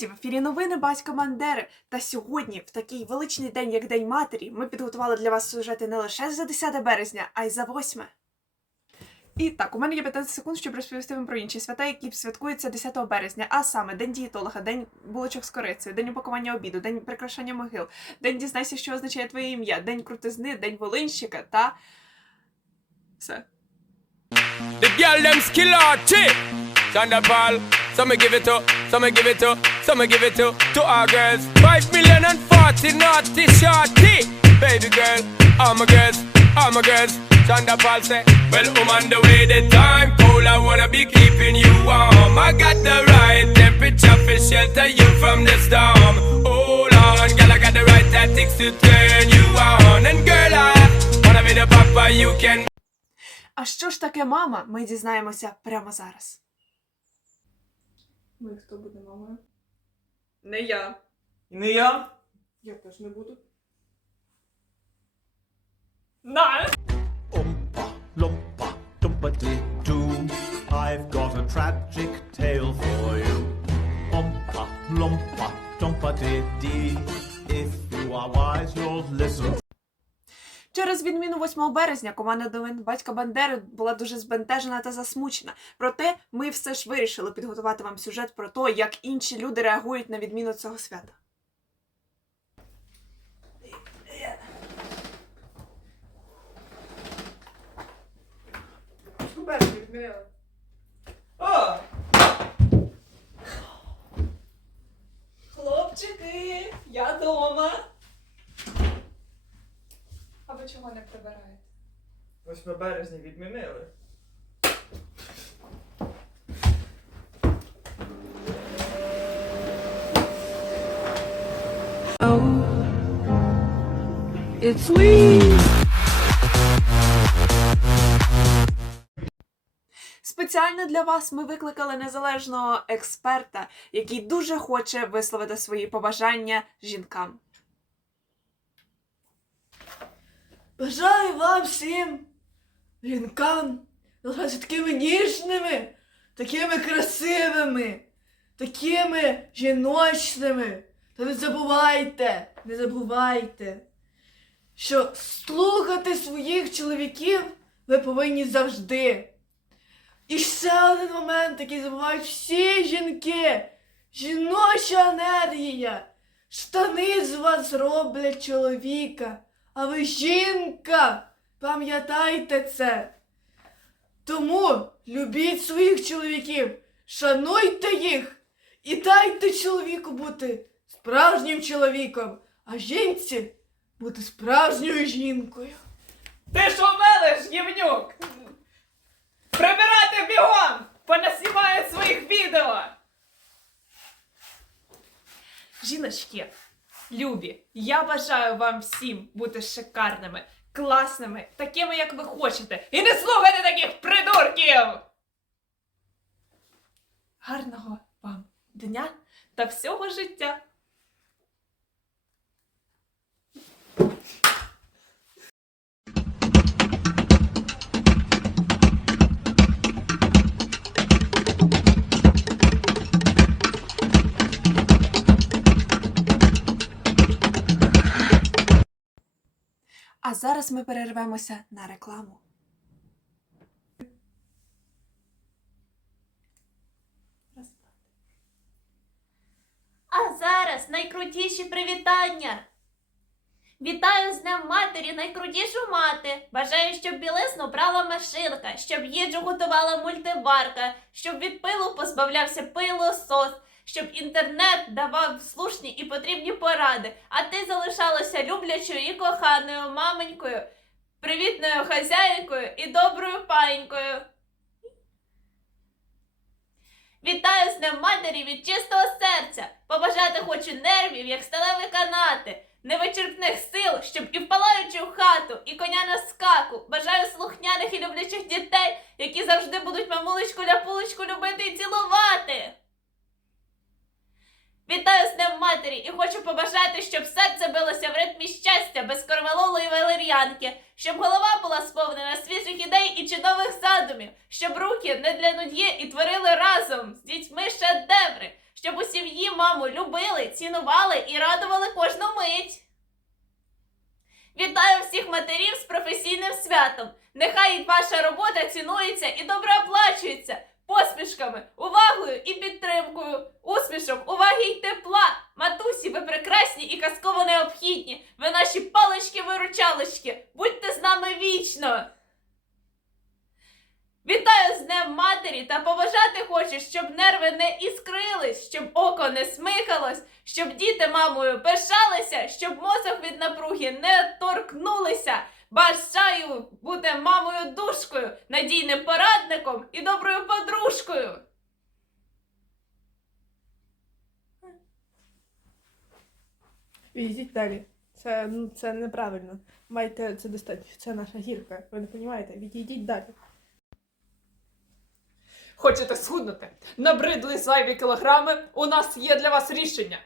Друзі, в ефірі новини Батька Бандери. Та сьогодні, в такий величний день, як День Матері, ми підготували для вас сюжети не лише за 10 березня, а й за 8. І так, у мене є 15 секунд, щоб розповісти вам про інші свята, які святкуються 10 березня, а саме День дієтолога, День булочок з корицею, День упакування обіду, День прикрашання могил, День дізнайся, що означає твоє ім'я, День крутизни, День волинщика та. Все. The girl them skill out chick. Thunderball. Some give it to, some give it to, some give it to, to our girls. Five million and forty naughty shorty. Baby girl, all my girls, all my girls. Thunderball say, well, I'm on the way, the time cold. I wanna be keeping you warm. I got the right temperature for shelter you from the storm. Hold on, girl, I got the right tactics to turn you on. And girl, I wanna be the papa you can А що ж таке мама? Ми дізнаємося прямо зараз. Ну і хто буде мамою? Не я. І не я. Я теж не буду. На! Oompa loompa doompity doo. I've got a tragic tale for you. Oompa loompa doompity dee. If you are wise, you'll listen. Через відміну 8 березня команда новин батька Бандери була дуже збентежена та засмучена. Проте ми все ж вирішили підготувати вам сюжет про те, як інші люди реагують на відміну цього свята. О! Хлопчики, я дома. Ви чого не прибираєте? 8 березня відмінили. It's we. Спеціально для вас ми викликали незалежного експерта, який дуже хоче висловити свої побажання жінкам. Бажаю вам всім жінкам залишатися такими ніжними, такими красивими, такими жіночними. Та не забувайте, не забувайте, що слухати своїх чоловіків ви повинні завжди. І ще один момент, який забувають всі жінки. Жіноча енергія. Штани з вас роблять чоловіка. А ви жінка, пам'ятайте це. Тому любіть своїх чоловіків, шануйте їх і дайте чоловіку бути справжнім чоловіком, а жінці бути справжньою жінкою. Ти що мелиш, Євнюк? Прибирати бігом! Понаснімають своїх відео! Жіночки, любі, я бажаю вам всім бути шикарними, класними, такими, як ви хочете, і не слухайте таких придурків! Гарного вам дня та всього життя! Зараз ми перервемося на рекламу. А зараз найкрутіші привітання. Вітаю з Днем Матері, найкрутішу мати. Бажаю, щоб білизну брала машинка, щоб їжу готувала мультиварка, щоб від пилу позбавлявся пилосос, щоб інтернет давав слушні і потрібні поради, а ти залишалася люблячою і коханою маменькою, привітною хазяйкою і доброю панькою. Вітаю з Днем Матері від чистого серця! Побажати хочу нервів, як сталеві канати, невичерпних сил, щоб і в палаючу хату, і коня на скаку. Бажаю слухняних і люблячих дітей, які завжди будуть мамулечку ляпулечку любити і цілувати. Вітаю з Днем Матері і хочу побажати, щоб серце билося в ритмі щастя без корвалолу і валер'янки, щоб голова була сповнена свіжих ідей і чудових задумів, щоб руки не для нудьє і творили разом з дітьми шедеври, щоб у сім'ї маму любили, цінували і радували кожну мить. Вітаю всіх матерів з професійним святом! Нехай ваша робота цінується і добре оплачується посмішками, увагою і підтримкою, усмішок, уваги й тепла. Матусі, ви прекрасні і казково необхідні. Ви наші палички-виручалочки. Будьте з нами вічно! Вітаю з Днем Матері та побажати хочу, щоб нерви не іскрились, щоб око не смикалось, щоб діти мамою пишалися, щоб мозок від напруги не торкнулися. Бажаю бути мамою душкою, надійним порадником і доброю подружкою. Відійдіть далі. Це, ну, це неправильно. Маєте це достатньо. Це наша гірка. Ви не розумієте? Відійдіть далі. Хочете схуднути? Набридли зайві кілограми? У нас є для вас рішення.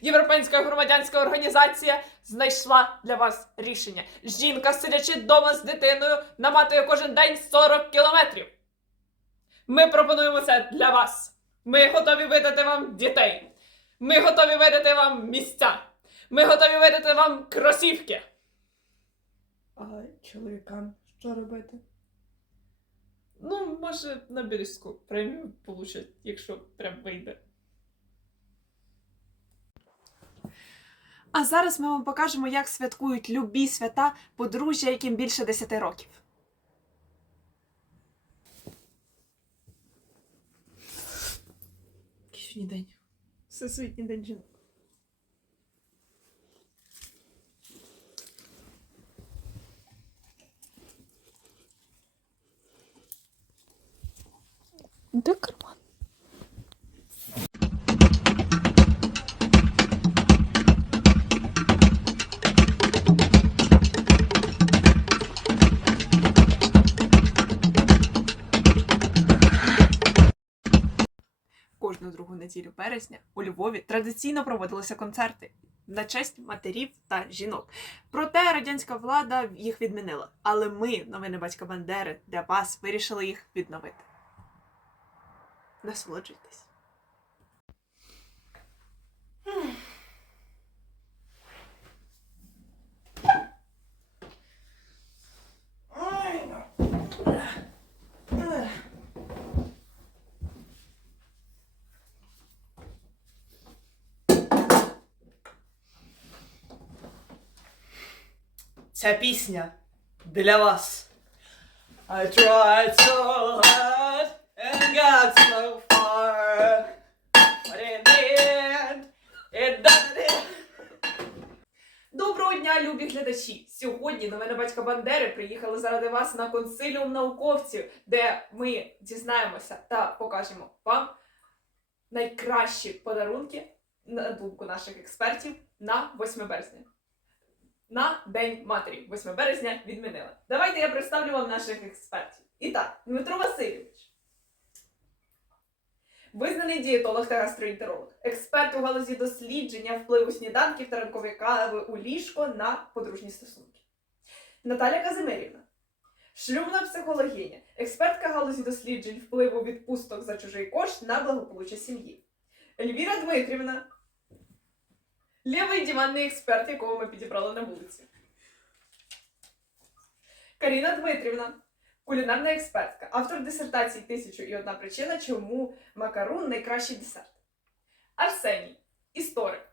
Європейська громадянська організація знайшла для вас рішення. Жінка, сидячи вдома з дитиною, наматує кожен день 40 кілометрів. Ми пропонуємо це для вас. Ми готові видати вам дітей. Ми готові видати вам місця. Ми готові видати вам кросівки. А чоловікам що робити? Ну, може, на Бірську премію получать, якщо прям вийде. А зараз ми вам покажемо, як святкують любі свята подружжя, яким більше 10 років. Сьогодні день? Всесвітній день жінок. Де неділю березня у Львові традиційно проводилися концерти на честь матерів та жінок. Проте радянська влада їх відмінила. Але ми, новини батька Бандери, для вас вирішили їх відновити. Насолоджуйтесь. Ця пісня для вас. I tried so hard and got so far. But in the end, it doesn't. Доброго дня, любі глядачі! Сьогодні новини батька Бандери приїхали заради вас на консиліум науковців, де ми дізнаємося та покажемо вам найкращі подарунки, на думку наших експертів, на 8 березня. На День матері 8 березня відмінили. Давайте я представлю вам наших експертів. І так, Дмитро Васильович. Визнаний дієтолог та гастроентеролог, експерт у галузі дослідження впливу сніданків та ранкової кави у ліжко на подружні стосунки. Наталя Казимирівна, шлюбна психологиня, експертка галузі досліджень впливу відпусток за чужий кошт на благополуччя сім'ї. Ельвіра Дмитрівна, лівий диванний експерт, якого ми підібрали на вулиці. Каріна Дмитрівна, кулінарна експертка, автор дисертації Тисячу і одна причина, чому макарун найкращий десерт. Арсеній, історик,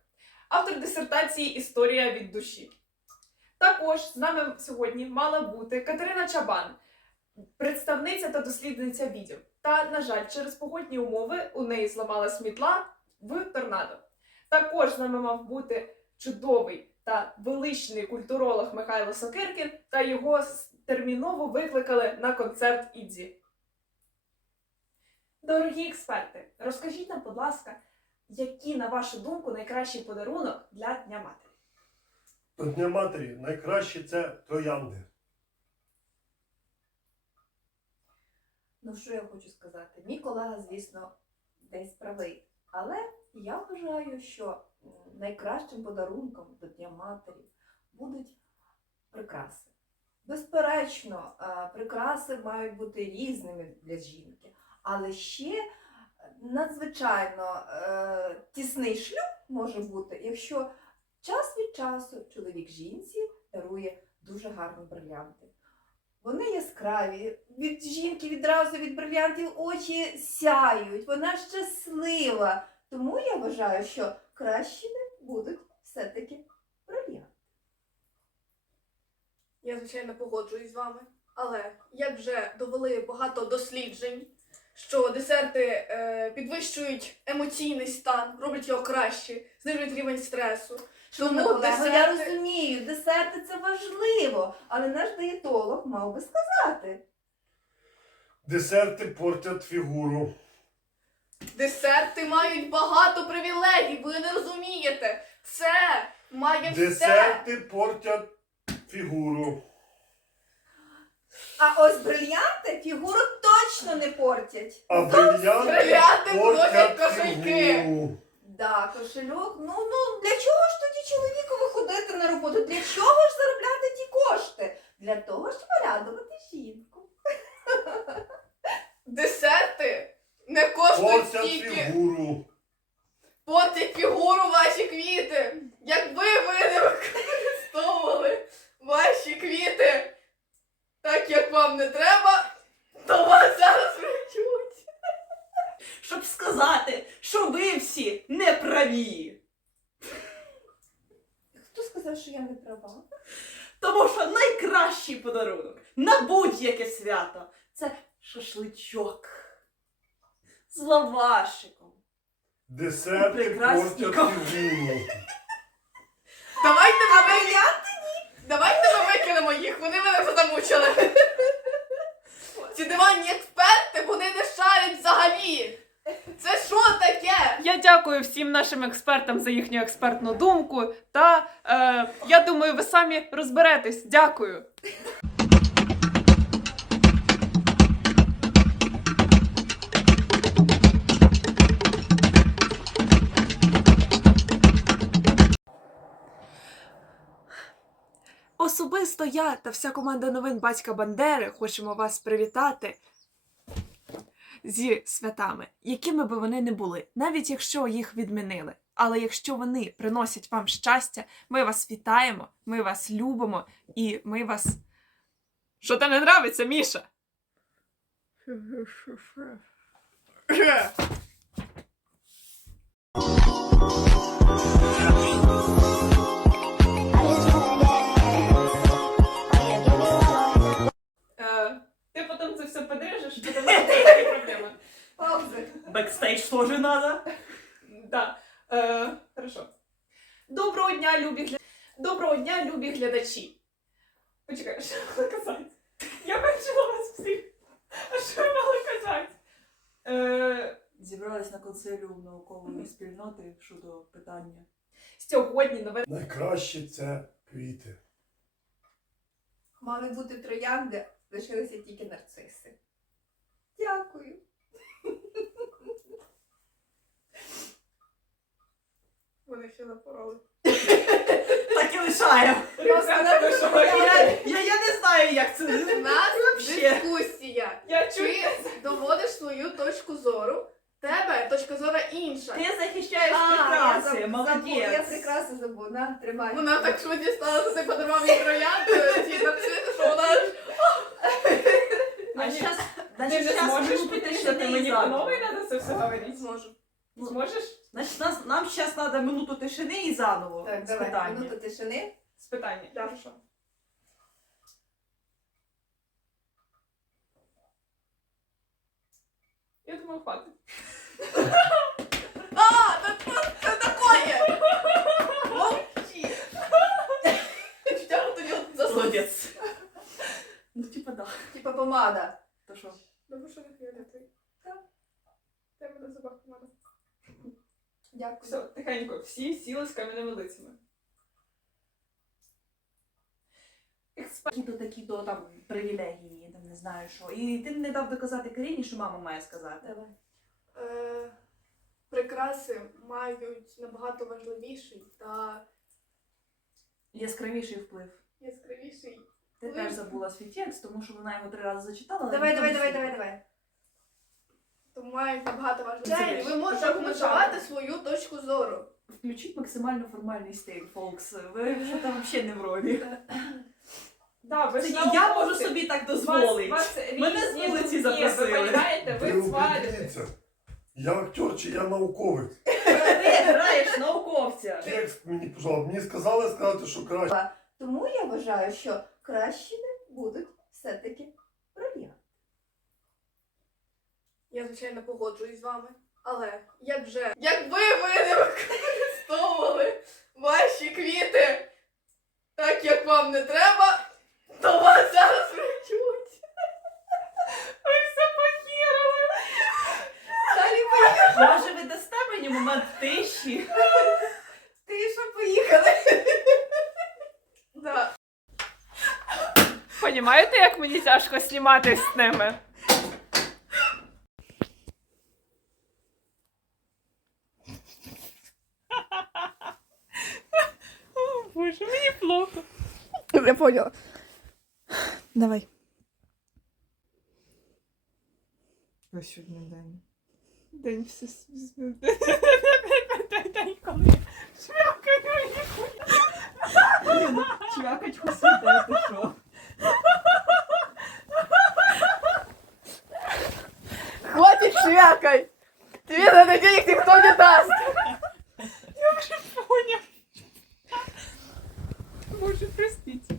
автор дисертації Історія від душі. Також з нами сьогодні мала бути Катерина Чабан, представниця та дослідниця відео. Та, на жаль, через погодні умови у неї зламалась мітла в торнадо. Також з нами мав бути чудовий та величний культуролог Михайло Сокиркін, та його терміново викликали на концерт Ідзі. Дорогі експерти, розкажіть нам, будь ласка, який, на вашу думку, найкращий подарунок для Дня Матері? До Дня матері найкраще це троянди. Ну, що я хочу сказати? Мій колега, звісно, десь правий. Але я вважаю, що найкращим подарунком до Дня матері будуть прикраси. Безперечно, е, прикраси мають бути різними для жінки, але ще надзвичайно е, тісний шлюб може бути, якщо час від часу чоловік жінці дарує дуже гарні брилянти. Вони яскраві, від жінки відразу від брилянтів очі сяють, вона щаслива. Тому я вважаю, що кращими будуть все-таки брилянти. Я, звичайно, погоджуюсь з вами. Але як вже довели багато досліджень, що десерти е, підвищують емоційний стан, роблять його краще, знижують рівень стресу. Тому колего, я розумію, десерти це важливо, але наш дієтолог мав би сказати. Десерти портять фігуру. Десерти мають багато привілегій, ви не розумієте. Це має все. Десерти портять фігуру. А ось брильянти фігуру точно не портять. А брильянти Брилянти портять кошельки. фігуру. Да, кошельок. Ну ну для чого ж тоді чоловікові ходити на роботу? Для чого ж заробляти ті кошти? Для того, щоб радувати жінку. Десерти не коштують Портять стільки. фігуру. Портять фігуру ваші квіти. Якби ви не використовували ваші квіти так, як вам не треба, то вас зараз врачують. Щоб сказати, що ви всі неправі. Сказав, що я не права? Тому що найкращий подарунок на будь-яке свято це шашличок з лавашиком. Портять фігуру. Давайте ми варіанти Давайте ми викинемо їх, вони мене вже замучили. Ці диванні експерти, вони не шарять взагалі. Це що таке? Я дякую всім нашим експертам за їхню експертну думку. Та е, я думаю, ви самі розберетесь. Дякую. Особисто я та вся команда новин Батька Бандери хочемо вас привітати зі святами, якими би вони не були, навіть якщо їх відмінили. Але якщо вони приносять вам щастя, ми вас вітаємо, ми вас любимо і ми вас. Що там не нравиться, Міша? все подрежеш, тому що це такі проблеми. Паузи. Бекстейдж теж надо. Да. Е, хорошо. Доброго дня, любі гля... Доброго дня, любі глядачі. Почекай, що я мала казати? Я бачила вас всіх. А що я мала казати? Е, Зібрались на консиліум наукової спільноти щодо питання. сьогодні нове Найкраще це квіти. Мали бути троянди, лишилися тільки нарциси. Дякую. Вони ще напороли. Так і лишаємо. Я не знаю, як це. У нас дискусія. Ти доводиш свою точку зору, тебе точка зору інша. Ти захищаєш А, я прикраси, забула, я молодець. прекрасно забула. На, тримай. Вона так швидко стала, що ти подарував їй троянди, ці нарциси, що вона ж А щас, Ти значить, не щас зможеш минуту піти, що тишини ти і мені по заново. треба це все говорити? зможу. Ну, Зможеш? Значить, нас, нам зараз треба минуту тишини і заново. Так, з давай, питання. минуту тишини. З питання. Хорошо. Я думаю, хватить. А, та це, це такое! Відчуття, що тоді от засунь. Ну, типа, да. Типа помада. То що? Ну, що не фіолетовий? Так. Тебе на зубах помада. Дякую. Все, тихенько, всі сіли з кам'яними лицями. Експерт. Такі-то, такі-то там привілегії, там не знаю що. І ти не дав доказати Каріні, що мама має сказати. Давай. Е, прикраси мають набагато важливіший та Яскравіший вплив. яскравіший. Ти Вплив. теж забула свій текст, тому що вона його три рази зачитала. але Давай, давай, давай, давай, давай. Тому мають набагато важливіше. Це Ви можете так аргументувати свою точку зору. Включіть максимально формальний стиль, Фолкс. Ви що там взагалі не в ролі. Да, ви Це ж я науковці. можу собі так Вас- дозволити. вас Мене з вулиці думки, запросили. Ви розумієте, Ви ви сварите. определіться, я актер чи я науковець. Ти граєш науковця. Текст мені, пожалуйста, мені сказали сказати, що краще. Тому я вважаю, що кращими будуть все-таки брильянти. Я, звичайно, погоджуюсь з вами. Але як же, якби ви не використовували ваші квіти так, як вам не треба, то вас зараз врачуть. Ви все похірили. Далі поїхали. Може, ви дасте мені момент тиші? Тиша, поїхали. Да. Понімаєте, як мені тяжко зніматись з ними? О, Боже, мені плохо. Я поняла. Давай. Ось сьогодні день. День все День, коли я швякаю ніхуя. Чвякать хусите, ти що? Хватит швякай! Тебе на это денег никто не даст! Я вже поняв. Боже, простите.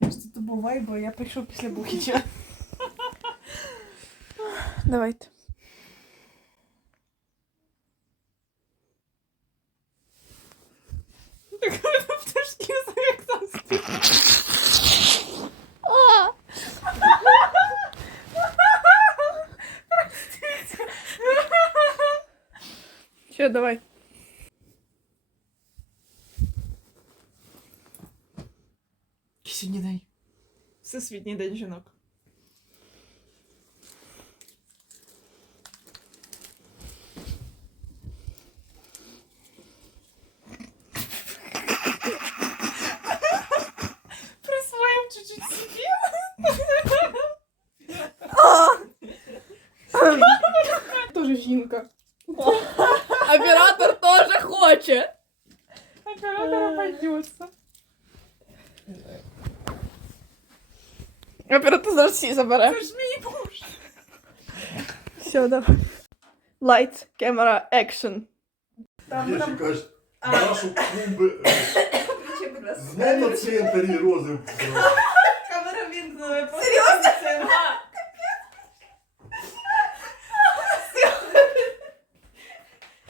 Просто буває, бо я прийшов після Бухіча. Давайте. Так ви пташки як там спить. Все, давай. Всесвітній день жінок. Присвоїв чуть-чуть собі. Тоже жінка. Оператор тоже хоче. Оператор обойдется. Оператор зараз всі забере. Це ж мій муж. Все, давай. Light, camera, action. Є ще кажуть, нашу клумби е, Включи, будь ласка. знов на цвинтарі рози. Камера вімкнула. Серйозно?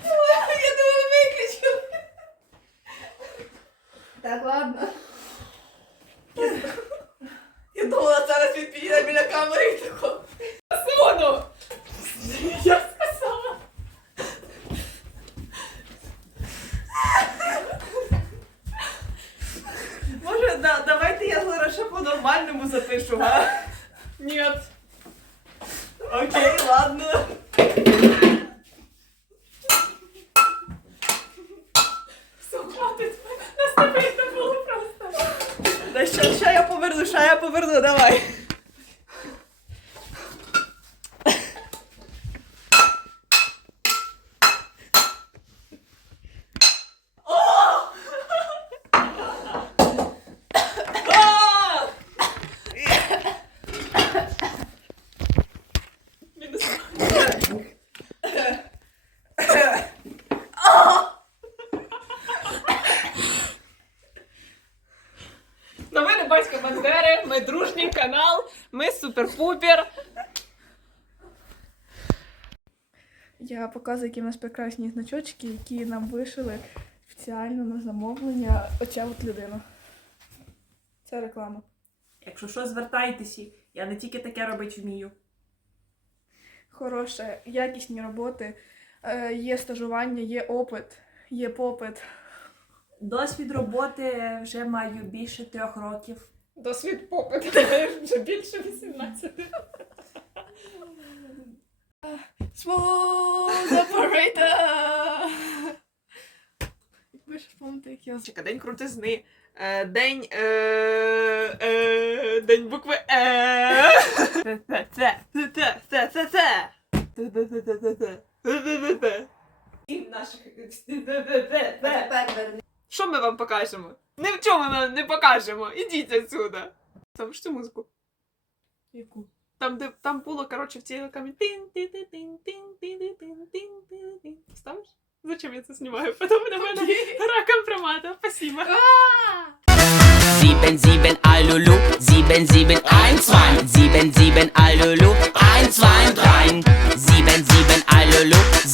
Я думаю, виключив. Так, ладно. Зараз біля камери і тако. Симону! Я сказала. Може, да, давайте я зараз ще по-нормальному запишу, га? Нет. Окей, ладно. Все, хватить. Наступити було просто. Да ще, ще я поверну, ще я поверну, давай. Новини батька Бандери, ми дружній канал, ми супер-пупер. Я показую, які в нас прекрасні значочки, які нам вишили спеціально на замовлення. Оця от людина. Це реклама. Якщо що, звертайтеся. Я не тільки таке робити вмію. Хороше, якісні роботи, е, є стажування, є опит, є попит. Досвід роботи вже маю більше трьох років досвід попиту вже більше 18. Small operator! Ви ж пам'ятаєте, як я... Чекай, день крутизни. Е, день... Е, е, день букви Е. Наших... Що ми вам покажемо? Ні в чому ми не покажемо. Ідіть отсюда. Там ж цю музику. Яку? Там, де там було, коротше, в цій руками. Ставиш? Зачем я це знімаю? Потім на мене раком промата. Спасибо. Sieben, sieben, alulu, sieben, sieben, ein, zwei, sieben, sieben, alulu, ein, zwei, drei, sieben, sieben, alulu, sieben,